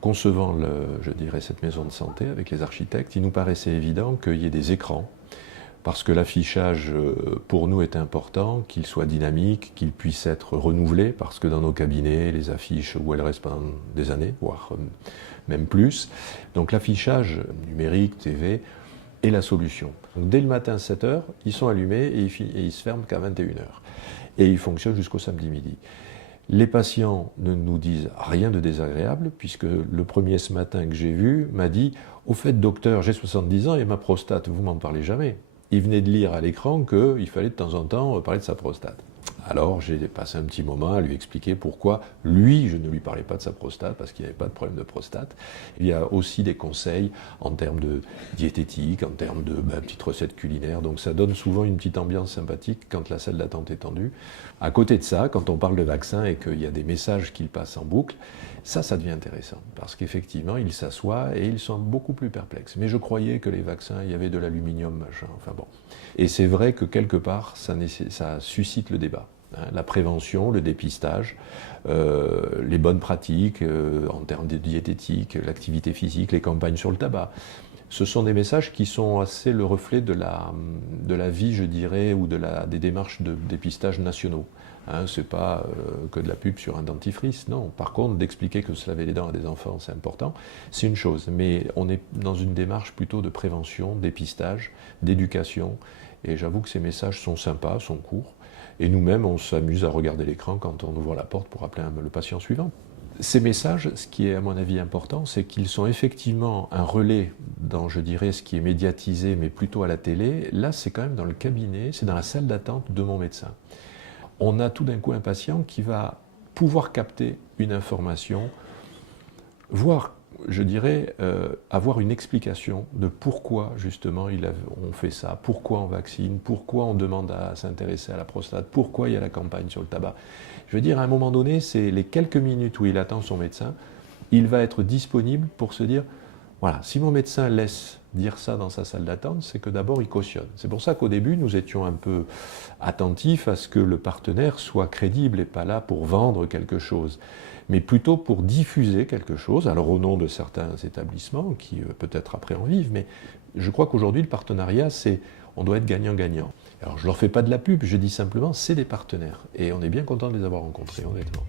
concevant, je dirais, cette maison de santé avec les architectes, il nous paraissait évident qu'il y ait des écrans, parce que l'affichage, pour nous, est important, qu'il soit dynamique, qu'il puisse être renouvelé, parce que dans nos cabinets, les affiches, où elles restent pendant des années, voire même plus. Donc l'affichage numérique, TV, est la solution. Donc, dès le matin, 7 h, ils sont allumés et ils se ferment qu'à 21 h. Et ils fonctionnent jusqu'au samedi midi. Les patients ne nous disent rien de désagréable, puisque le premier ce matin que j'ai vu m'a dit « Au fait, docteur, j'ai 70 ans et ma prostate, vous m'en parlez jamais ». Il venait de lire à l'écran qu'il fallait de temps en temps parler de sa prostate. Alors j'ai passé un petit moment à lui expliquer pourquoi lui, je ne lui parlais pas de sa prostate, parce qu'il n'y avait pas de problème de prostate. Il y a aussi des conseils en termes de diététique, en termes de petites recettes culinaires, donc ça donne souvent une petite ambiance sympathique quand la salle d'attente est tendue. À côté de ça, quand on parle de vaccin et qu'il y a des messages qui passent en boucle, ça devient intéressant, parce qu'effectivement, ils s'assoient et ils sont beaucoup plus perplexes. Mais je croyais que les vaccins, il y avait de l'aluminium, machin, enfin bon. Et c'est vrai que quelque part, ça suscite le débat. La prévention, le dépistage, les bonnes pratiques en termes de diététique, l'activité physique, les campagnes sur le tabac. Ce sont des messages qui sont assez le reflet de la vie, je dirais, ou des démarches de dépistage nationaux. Ce n'est pas que de la pub sur un dentifrice, non. Par contre, d'expliquer que se laver les dents à des enfants, c'est important, c'est une chose. Mais on est dans une démarche plutôt de prévention, dépistage, d'éducation. Et j'avoue que ces messages sont sympas, sont courts. Et nous-mêmes, on s'amuse à regarder l'écran quand on ouvre la porte pour appeler le patient suivant. Ces messages, ce qui est à mon avis important, c'est qu'ils sont effectivement un relais dans, je dirais, ce qui est médiatisé, mais plutôt à la télé. Là, c'est quand même dans le cabinet, c'est dans la salle d'attente de mon médecin. On a tout d'un coup un patient qui va pouvoir capter une information, voire, je dirais, avoir une explication de pourquoi justement on fait ça, pourquoi on vaccine, pourquoi on demande à s'intéresser à la prostate, pourquoi il y a la campagne sur le tabac. Je veux dire, à un moment donné, c'est les quelques minutes où il attend son médecin, il va être disponible pour se dire, voilà, si mon médecin laisse dire ça dans sa salle d'attente, c'est que d'abord il cautionne. C'est pour ça qu'au début, nous étions un peu attentifs à ce que le partenaire soit crédible et pas là pour vendre quelque chose, mais plutôt pour diffuser quelque chose, alors au nom de certains établissements qui peut-être après en vivent, mais je crois qu'aujourd'hui le partenariat, on doit être gagnant-gagnant. Alors je ne leur fais pas de la pub, je dis simplement c'est des partenaires et on est bien content de les avoir rencontrés, honnêtement.